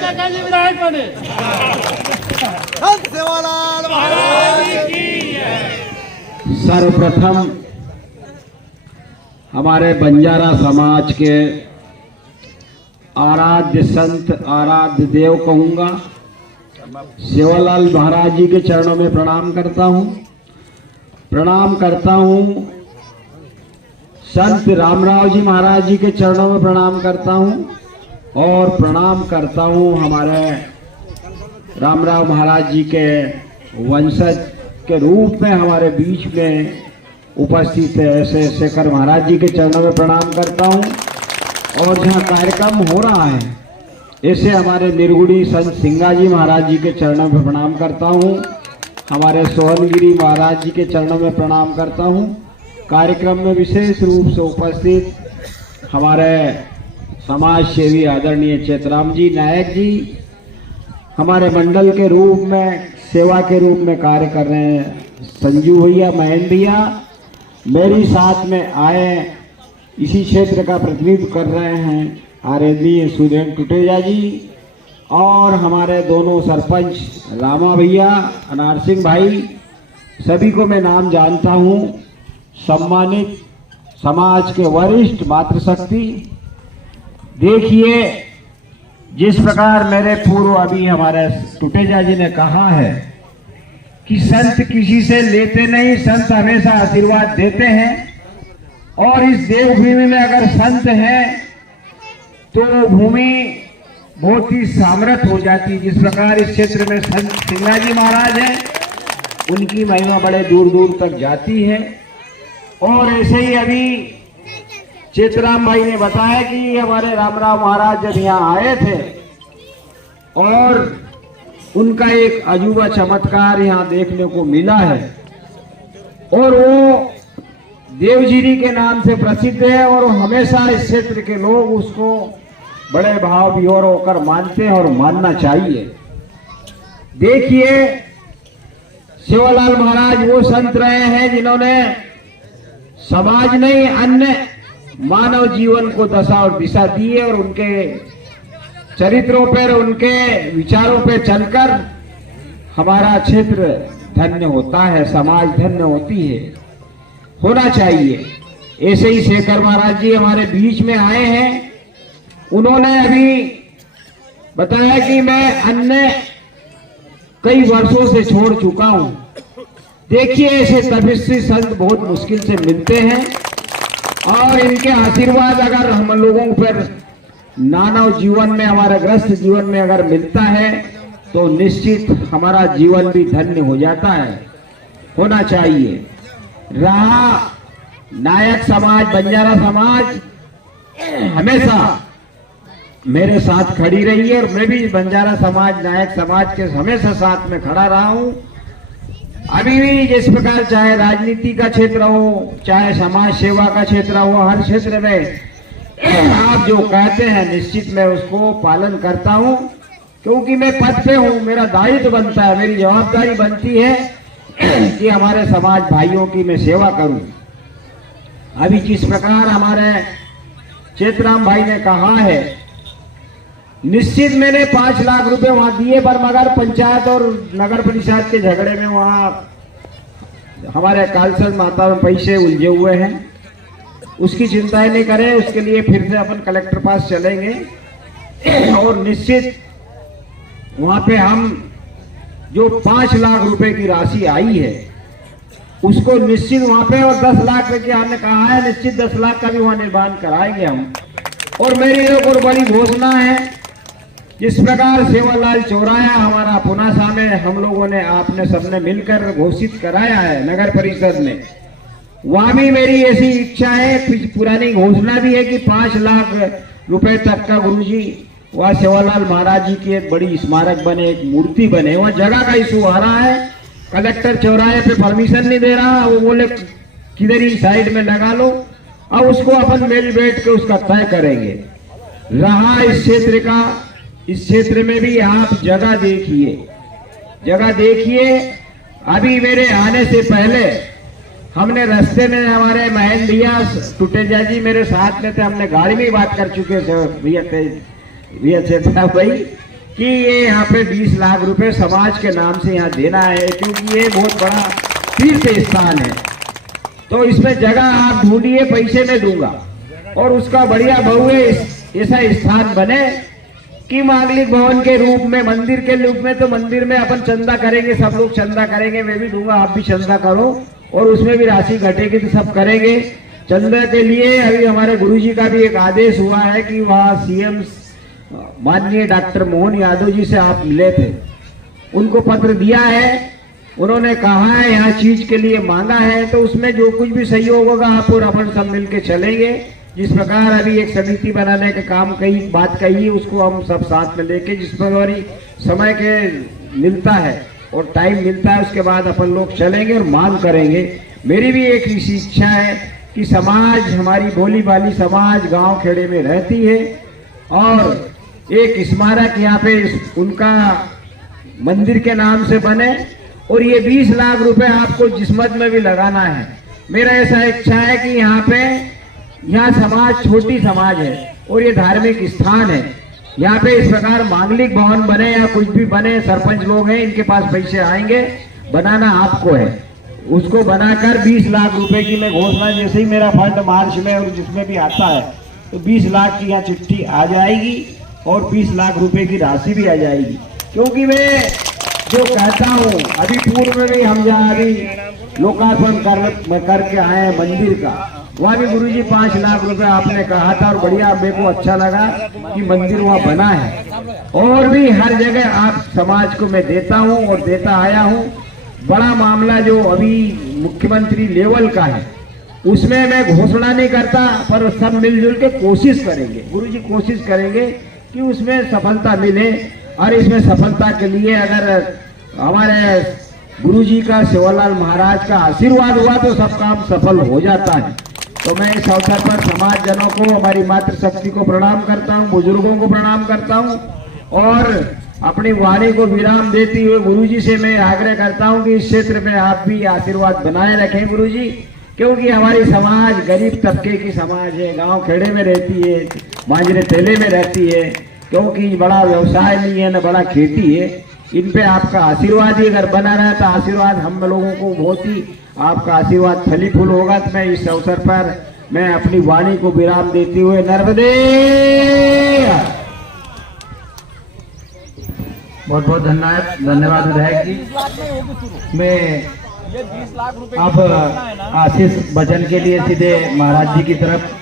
विधायक बने। संत सेवालाल महाराज की जय। सर्वप्रथम हमारे बंजारा समाज के आराध्य संत, आराध्य देव कहूँगा, सेवालाल महाराज जी के चरणों में प्रणाम करता हूँ। प्रणाम करता हूँ संत रामराव जी महाराज जी के चरणों में प्रणाम करता हूँ और प्रणाम करता हूँ हमारे रामराव महाराज जी के वंशज के रूप में हमारे बीच में उपस्थित है ऐसे शेखर महाराज जी के चरणों में प्रणाम करता हूँ। और जहाँ कार्यक्रम हो रहा है ऐसे हमारे निर्गुणी संत सिंगा जी महाराज जी के चरणों में प्रणाम करता हूँ। हमारे सोहनगिरी महाराज जी के चरणों में प्रणाम करता हूँ। कार्यक्रम में विशेष रूप से उपस्थित हमारे समाज सेवी आदरणीय चेतराम जी नायक जी, हमारे मंडल के रूप में सेवा के रूप में कार्य कर रहे हैं संजू भैया, महेंद्र भैया, मेरी साथ में आए इसी क्षेत्र का प्रतिनिधित्व कर रहे हैं आदरणीय सुरेंद्र टुटेजा जी और हमारे दोनों सरपंच रामा भैया, अनार सिंह भाई, सभी को मैं नाम जानता हूँ। सम्मानित समाज के वरिष्ठ मातृशक्ति, देखिए जिस प्रकार मेरे पूर्व अभी हमारे टुटेजा जी ने कहा है कि संत किसी से लेते नहीं, संत हमेशा आशीर्वाद देते हैं। और इस देवभूमि में अगर संत है तो भूमि बहुत ही सामर्थ हो जाती है। जिस प्रकार इस क्षेत्र में संत सिंगा जी महाराज हैं, उनकी महिमा बड़े दूर दूर तक जाती है। और ऐसे ही अभी चेतराम भाई ने बताया कि हमारे रामराव महाराज जब यहाँ आए थे और उनका एक अजूबा चमत्कार यहाँ देखने को मिला है और वो देवजीरी के नाम से प्रसिद्ध है और हमेशा इस क्षेत्र के लोग उसको बड़े भाव विभोर होकर मानते हैं और मानना चाहिए। देखिए सेवालाल महाराज वो संत रहे हैं जिन्होंने समाज नहीं अन्य मानव जीवन को दशा और दिशा दी है और उनके चरित्रों पर, उनके विचारों पर चलकर हमारा क्षेत्र धन्य होता है, समाज धन्य होती है, होना चाहिए। ऐसे ही शेखर महाराज जी हमारे बीच में आए हैं। उन्होंने अभी बताया कि मैं अन्य कई वर्षों से छोड़ चुका हूं। देखिए ऐसे तपस्वी संत बहुत मुश्किल से मिलते हैं और इनके आशीर्वाद अगर हम लोगों पर मानव जीवन में, हमारे ग्रस्त जीवन में अगर मिलता है तो निश्चित हमारा जीवन भी धन्य हो जाता है, होना चाहिए। रहा नायक समाज, बंजारा समाज हमेशा मेरे साथ खड़ी रही है और मैं भी बंजारा समाज, नायक समाज के हमेशा साथ में खड़ा रहा हूं। अभी भी जिस प्रकार चाहे राजनीति का क्षेत्र हो, चाहे समाज सेवा का क्षेत्र हो, हर क्षेत्र में आप जो कहते हैं निश्चित मैं उसको पालन करता हूं, क्योंकि मैं पद पे हूं, मेरा दायित्व बनता है, मेरी जवाबदारी बनती है कि हमारे समाज भाइयों की मैं सेवा करूं। अभी जिस प्रकार हमारे चेतराम भाई ने कहा है, निश्चित मैंने 5 लाख रुपए वहां दिए, पर मगर पंचायत और नगर परिषद के झगड़े में वहां हमारे कालसन माता में पैसे उलझे हुए हैं। उसकी चिंता नहीं करें, उसके लिए फिर से अपन कलेक्टर पास चलेंगे और निश्चित वहां पे हम जो 5 लाख रुपए की राशि आई है उसको निश्चित वहां पे, और 10 लाख रुपए हमने कहा है, निश्चित 10 लाख का भी वहां निर्माण कराएंगे हम। और मेरी एक और बड़ी घोषणा है, जिस प्रकार सेवालाल चौराया हमारा पुनासा में हम लोगों ने, आपने सबने मिलकर घोषित कराया है नगर परिषद में, वहां भी मेरी ऐसी इच्छा है, पुरानी घोषणा भी है कि 5 लाख रुपए तक का गुरुजी वह सेवालाल महाराज जी की एक बड़ी स्मारक बने, एक मूर्ति बने। वह जगह का इशू आ रहा है, कलेक्टर चौराहे पे परमिशन नहीं दे रहा, वो बोले किधर ही साइड में लगा लो, अब उसको अपन मिल बैठ के उसका तय करेंगे। रहा इस क्षेत्र का, इस क्षेत्र में भी आप जगह देखिए, जगह देखिए। अभी मेरे आने से पहले हमने रास्ते में हमारे महेंद्र भैया, टुटेजा जी मेरे साथ में थे, हमने गाड़ी में ही बात कर चुके थे भैया चेतराम भाई कि ये यहाँ पे 20 लाख रुपए समाज के नाम से यहाँ देना है, क्योंकि ये बहुत बड़ा तीर्थ स्थान है। तो इसमें जगह आप ढूंढिए, पैसे में दूंगा, और उसका बढ़िया भव्य ऐसा स्थान बने कि मांगलिक भवन के रूप में, मंदिर के रूप में। तो मंदिर में अपन चंदा करेंगे, सब लोग चंदा करेंगे, मैं भी दूंगा, आप भी चंदा करो, और उसमें भी राशि घटेगी तो सब करेंगे चंदा के लिए। अभी हमारे गुरुजी का भी एक आदेश हुआ है कि वहाँ सीएम माननीय डॉक्टर मोहन यादव जी से आप मिले थे, उनको पत्र दिया है, उन्होंने कहा है यहाँ चीज के लिए मांगा है, तो उसमें जो कुछ भी सहयोग होगा आप और अपन सब मिलके चलेंगे। जिस प्रकार अभी एक समिति बनाने का काम बात कही है, उसको हम सब साथ में लेके, जिस प्रकार समय के मिलता है और टाइम मिलता है, उसके बाद अपन लोग चलेंगे और मांग करेंगे। मेरी भी एक इच्छा है कि समाज, हमारी भोली भाली समाज गांव खेड़े में रहती है, और एक स्मारक यहाँ पे उनका मंदिर के नाम से बने, और ये 20 लाख रुपए आपको जिस्मत में भी लगाना है। मेरा ऐसा इच्छा है कि यहाँ समाज छोटी समाज है और ये धार्मिक स्थान है, यहाँ पे इस प्रकार मांगलिक भवन बने या कुछ भी बने, सरपंच लोग हैं, इनके पास पैसे आएंगे, बनाना आपको है। उसको बनाकर 20 लाख रुपए की मैं घोषणा, जैसे ही मेरा फंड मार्च में और जिसमें भी आता है, तो 20 लाख की यहाँ चिट्ठी आ जाएगी और 20 लाख रुपए की राशि भी आ जाएगी। क्योंकि मैं जो कहता हूँ, अभी पूर्व में भी हम जहाँ अभी लोकार्पण करके आए हैं मंदिर का, वहाँ भी गुरुजी 5 लाख रुपए आपने कहा था, और बढ़िया मेरे को अच्छा लगा कि मंदिर वहाँ बना है। और भी हर जगह आप समाज को मैं देता हूँ और देता आया हूँ। बड़ा मामला जो अभी मुख्यमंत्री लेवल का है, उसमें मैं घोषणा नहीं करता, पर सब मिलजुल के कोशिश करेंगे, गुरुजी कोशिश करेंगे कि उसमें सफलता मिले। और इसमें सफलता के लिए अगर हमारे गुरुजी का, सेवालाल महाराज का आशीर्वाद हुआ तो सब काम सफल हो जाता है। तो मैं इस अवसर पर समाज जनों को, हमारी मातृशक्ति को प्रणाम करता हूँ, बुजुर्गों को प्रणाम करता हूँ, और अपनी वाणी को विराम देते हुए गुरुजी से मैं आग्रह करता हूँ कि इस क्षेत्र में आप भी आशीर्वाद बनाए रखें गुरुजी, क्योंकि हमारी समाज गरीब तबके की समाज है, गांव खेड़े में रहती है, मांजरे तेले में रहती है, क्योंकि बड़ा व्यवसाय नहीं है, न बड़ा खेती है। इन पे आपका आशीर्वाद ही अगर बना रहा तो आशीर्वाद हम लोगों को बहुत ही, आपका आशीर्वाद फली फूल होगा। तो मैं इस अवसर पर मैं अपनी वाणी को विराम देते हुए नर्मदे, बहुत बहुत धन्यवाद विधायक जी। मैं अब आशीष वचन के लिए सीधे महाराज जी की तरफ